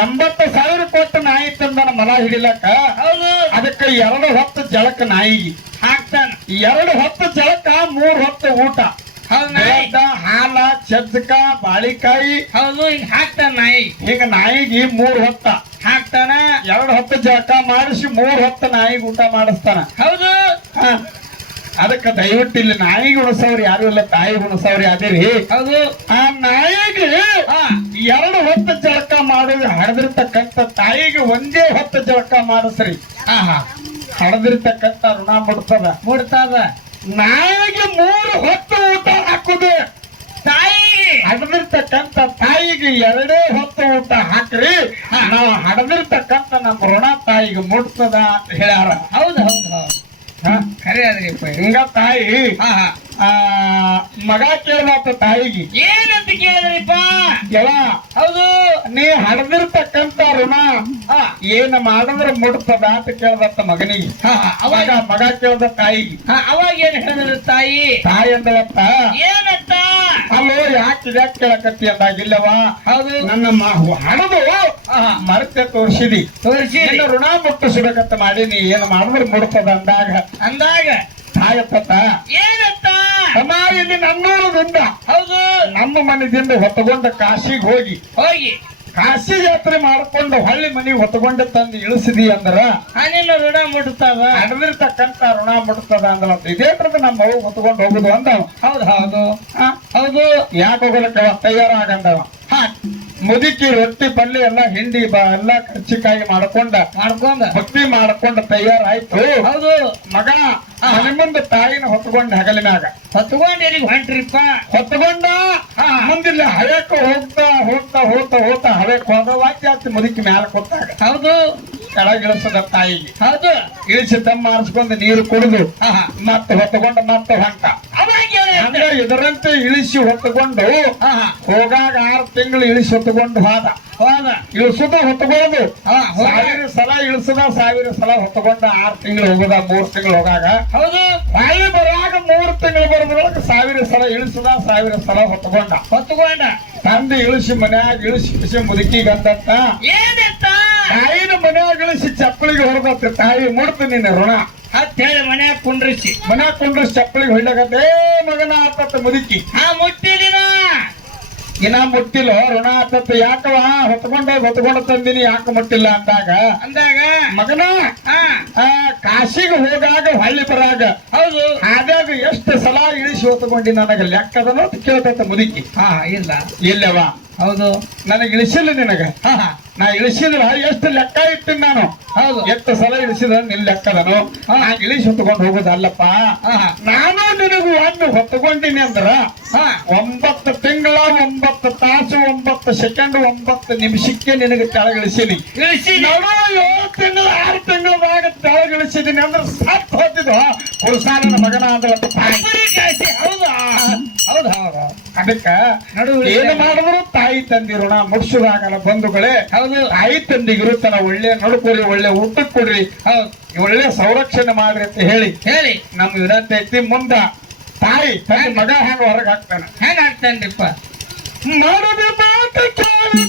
80,000 ಕೊಟ್ಟು ನಾಯಿ ತಂದನ ಮಲ ಹಿಡಿಲಕ್ಕ. ಹೌದು. ಅದಕ್ಕೆ 2 ಹೊತ್ತು ಜಳಕ ನಾಯಿಗೆ ಹಾಕ್ತಾನ. 2 ಹೊತ್ತು ಜಳಕ 3 ಹೊತ್ತು ಊಟ. ಹೌದು. ಹಾಲ ಚಜ್ಜಕ ಬಾಳಿಕಾಯಿ. ಹೌದು. ಈಗ ಹಾಕ್ತಾನ ನಾಯಿ. ಈಗ ನಾಯಿಗೆ 3 ಹೊತ್ತ ಹಾಕ್ತಾನ. 2 ಹೊತ್ತು ಜಳಕ ಮಾಡಿಸಿ 3 ಹೊತ್ತು ನಾಯಿಗೆ ಊಟ ಮಾಡಿಸ್ತಾನ. ಹೌದು. ಅದಕ್ಕೆ ದಯವಿಟ್ಟು ಇಲ್ಲಿ ನಾಯಿಗೆ ಉಣಸವ್ರು ಯಾರು ಇಲ್ಲ, ತಾಯಿ ಉಣಸವ್ರು ಯಾವ್ದಿರಿ. ಹೌದು. ಆ ನಾಯಿಗೆ 2 ಹೊತ್ತು ಜಳಕ ಮಾಡೋದು ಹಡದಿರ್ತಕ್ಕಂಥ ತಾಯಿಗೆ 1 ಹೊತ್ತು ಜಳಕ ಮಾಡಿಸ್ರಿ. ಹಡದಿರ್ತಕ್ಕಂಥ ಋಣ ಮುಡ್ತದ. ನಾಯಿಗೆ 3 ಹೊತ್ತು ಊಟ ಹಾಕುದು. ತಾಯಿಗೆ ಹಡದಿರ್ತಕ್ಕಂಥ ತಾಯಿಗೆ 2 ಹೊತ್ತು ಊಟ ಹಾಕ್ರಿ. ನಾವು ಹಡದಿರ್ತಕ್ಕಂಥ ನಮ್ಮ ಋಣ ತಾಯಿಗೆ ಮುಟ್ತದ ಅಂತ ಹೇಳ್ಯಾರ. ಹೌದು. ಹೌದು. ಹೌದು. ಖರೆ ಅದ್ರಿಪ್ಪ. ಹಿಂಗ ತಾಯಿ ಮಗ ಕೇಳದಾತ ತಾಯಿಗೆ. ಏನಂತ ಕೇಳಿದ್ರಿಪ್ಪ? ಹೌದು. ನೀ ಹಡದಿರ್ತಕ್ಕಂಥ ಋಣ ಏನ್ ಮಾಡಿದ್ರೆ ಮುಡ್ತದ ಅಂತ ಕೇಳ್ದತ್ತ ಮಗನಿಗೆ. ಅವಾಗ ಮಗ ಕೇಳ್ದ ತಾಯಿಗೆ. ಅವಾಗ ಏನ್ ಹೇಳಿದ್ರು ತಾಯಿ? ತಾಯಿ ಅಂದವತ್ತ ಏನಂತ? ಅಲ್ಲೋ ಯಾಕೆ ಕೇಳಕತ್ತಿ ಅಂದಾಗಿಲ್ಲವ. ಹೌದು. ನನ್ನ ಹಡದು ಮರತೆ ತೋರಿಸಿದಿ ಋಣ ಮುಟ್ಟಿಸ್ಬೇಕಂತ ಮಾಡೀನಿ, ಏನ್ ಮಾಡಿದ್ರೆ ಮುಡ್ತದ ಅಂದಾಗ ತಾಯತ್ತ ಏನಂತ? ಇಲ್ಲಿ ನನ್ನೂರದಿಂದ. ಹೌದು. ನಮ್ಮ ಮನೆದಿಂದ ಹೊತ್ತಗೊಂಡ ಕಾಶಿಗೆ ಹೋಗಿ ಕಾಶಿ ಯಾತ್ರೆ ಮಾಡ್ಕೊಂಡು ಹಳ್ಳಿ ಮನಿ ಹೊತ್ಕೊಂಡ ತಂದು ಇಳಿಸಿದಿ ಅಂದ್ರ ನಿನ್ನ ಋಣ ಮುಟ್ತದ. ಹಡದಿರ್ತಕ್ಕಂಥ ಋಣ ಮುಟ್ತದ ಅಂದ್ರ ಇದೇ ತರದ ನಮ್ಮ ಅವು ಹೊತ್ಕೊಂಡು ಹೋಗುದು ಅಂದವ. ಹೌದು. ಹೌದು. ಹೌದು. ಯಾಕೆ ಹೋಗಲಕ್ಕ ತಯಾರಾಗಂದವ. ಮುದುಕಿ ರೊಟ್ಟಿ ಪಲ್ಯ ಎಲ್ಲ ಹಿಂಡಿ ಎಲ್ಲ ಕರ್ಚಿಕಾಯಿ ಮಾಡ್ಕೊಂಡ ಭಕ್ತಿ ಮಾಡ್ಕೊಂಡ ತಯಾರಾಯ್ತು. ಹೌದು. ಮಗ ಮನೆ ಮುಂದೆ ತಾಯಿನ ಹೊತ್ಕೊಂಡ ಹಗಲಿ ಮ್ಯಾಗ ಹೊತ್ಕೊಂಡ್ ಎಲ್ಲಿಗೆ ಹೊಂಟ್ರಿಪ್ಪ? ಹೊತ್ಕೊಂಡ ಮುಂದಿಲ್ಲ ಹಳೆಕ ಹೋಗ್ತಾ ಹಳೆಕ್ ಹೋದ ವಾಕ್ಯ ಆಯ್ತು. ಮುದುಕಿ ಮ್ಯಾಲ ಕೂತಾಗ ಹೌದು ಕೆಳಗಿಳಿಸದ ತಾಯಿಗೆ. ಹೌದು. ಇಳಿಸಿ ದಮ್ಮ ಆರಿಸ್ಕೊಂಡು ನೀರು ಕುಡಿದು ಮತ್ತೆ ಹೊತ್ಕೊಂಡ ಮತ್ತೆ ಹೊಂಟ. ಅಂದ್ರೆ ಇದರಂತೆ ಇಳಿಸಿ ಹೊತ್ತುಕೊಂಡು ಹೋಗಾಗ 6 ತಿಂಗಳು ಇಳಿಸಿ ಹೊತ್ತುಕೊಂಡು ಹೋದ. ಇಳಿಸುದ ಹೊತ್ಕೊಳ್ಳೋದು 1000 ಸಲ ಇಳಿಸುದ 1000 ಸಲ ಹೊತ್ತಕೊಂಡ 6 ತಿಂಗಳು ಹೋಗುದ 3 ತಿಂಗಳು ಹೋಗಾಗ. ಹೌದು. ಹೊಳ್ಳಿ ಬರುವಾಗ 3 ತಿಂಗಳು ಬರೋದ್ರೊಳಗೆ 1000 ಸಲ ಇಳಿಸುದ 1000 ಸಲ ಹೊತ್ತಕೊಂಡ ತಂದು ಇಳಿಸಿ ಮನ್ಯಾಗ ಇಳಿಸಿ ಮುದುಕಿಗಂತ ಏನಂತ? ತಾಯಿನ ಮನ್ಯಾಗ ಇಳಿಸಿ ಚಪ್ಪಲಿಗೆ ಹೊರದತ್ತ. ತಾಯಿ ಮುಡ್ತು ನಿನ್ನ ಋಣ ಅಂತ ಹೇಳಿ ಮನ್ಯಾಗ ಕುಂಡ್ರಿಸಿ ಚಪ್ಪಲಿಗೆ ಹೊಳ್ಳಗತ್ತೆ ಮಗನ ಆತತ್ತ ಮುದುಕಿ. ಮುಟ್ಟಿದಿನ ಇನ್ನ ಮುಟ್ಟಿಲ್ಲ ಋಣ ಆತತ್ತ. ಯಾಕವ ಹೊತ್ಕೊಂಡು ತಂದಿನಿ ಯಾಕೆ ಮುಟ್ಟಿಲ್ಲ ಅಂದಾಗ ಮಗನ ಕಾಶಿಗೆ ಹೋಗಾಗ ಹಳ್ಳಿ ಬರಾಗ. ಹೌದು. ಆದಾಗ ಎಷ್ಟು ಸಲ ಇಳಿಸಿ ಹೊತ್ಕೊಂಡಿ ನನಗೆ ಲೆಕ್ಕದನೋ ಅಂತ ಕೇಳ್ತತ್ತ ಮುದುಕಿ. ಇಲ್ಲವ. ಹೌದು. ನನಗೆ ಇಳಿಸಿಲ್ಲ ನಿನಗ. ನಾ ಇಳಿಸಿದ್ರ ಎಷ್ಟು ಲೆಕ್ಕ ಇಟ್ಟಿನಿ ನಾನು. ಹೌದು. ಎಷ್ಟು ಸಲ ಇಳಿಸಿದ ನಿನ್ ಲೆಕ್ಕದನು ಇಳಿಸಿ ಹೊತ್ಕೊಂಡು ಹೋಗುದಲ್ಲಪ್ಪ. ನಾನು ನಿನಗೂ ಒಮ್ಮೆ ಹೊತ್ಕೊಂಡಿನಿ ಅಂದ್ರ 9 ತಿಂಗಳ 9 ತಾಸು 9 ಸೆಕೆಂಡ್ 9 ನಿಮಿಷಕ್ಕೆ ನಿನಗೆ ಕೆಳಗಿಳಿಸಿನಿ. 7 ತಿಂಗಳು 6 ತಿಂಗಳದಾಗ ಕೆಳಗಿಳಿಸಿದೀನಿ ಅಂದ್ರೆ ಸತ್ ಹೋತಿದ್ವ ಕುರುಸಾನ ಮಗನ ಅಂದ್ರೆ. ಹೌದಾ? ಹೌದು. ಹೌದು. ಅದಕ್ಕ ಏನು ಮಾಡಿದ್ರು ತಾಯಿ ತಂದಿ ಋಣ ಮುಡ್ಸುದಾಗಲ್ಲ ಬಂಧುಗಳೇ. ಹೌದು. ತಾಯಿ ತಂದಿಗಿರುತ್ತಲ್ಲ ಒಳ್ಳೆ ನಡ್ಕೊರಿ, ಒಳ್ಳೆ ಊಟಕ್ಕೆ ಕೊಡ್ರಿ, ಒಳ್ಳೆ ಸಂರಕ್ಷಣೆ ಮಾಡ್ರಿ ಅಂತ ಹೇಳಿ ನಮ್ ವಿನಂತಿ ಐತಿ. ಮುಂದ ತಾಯಿ ತನ್ನ ಮಗ ಹೆಂಗ ಹೊರಗೆ ಹಾಕ್ತಾನ ಹೆಂಗ ಹಾಕ್ತಾನ್ರಿಪ್ಪ? ಮಾಡೋದೇ ಮಾತು ಕೇಳಿ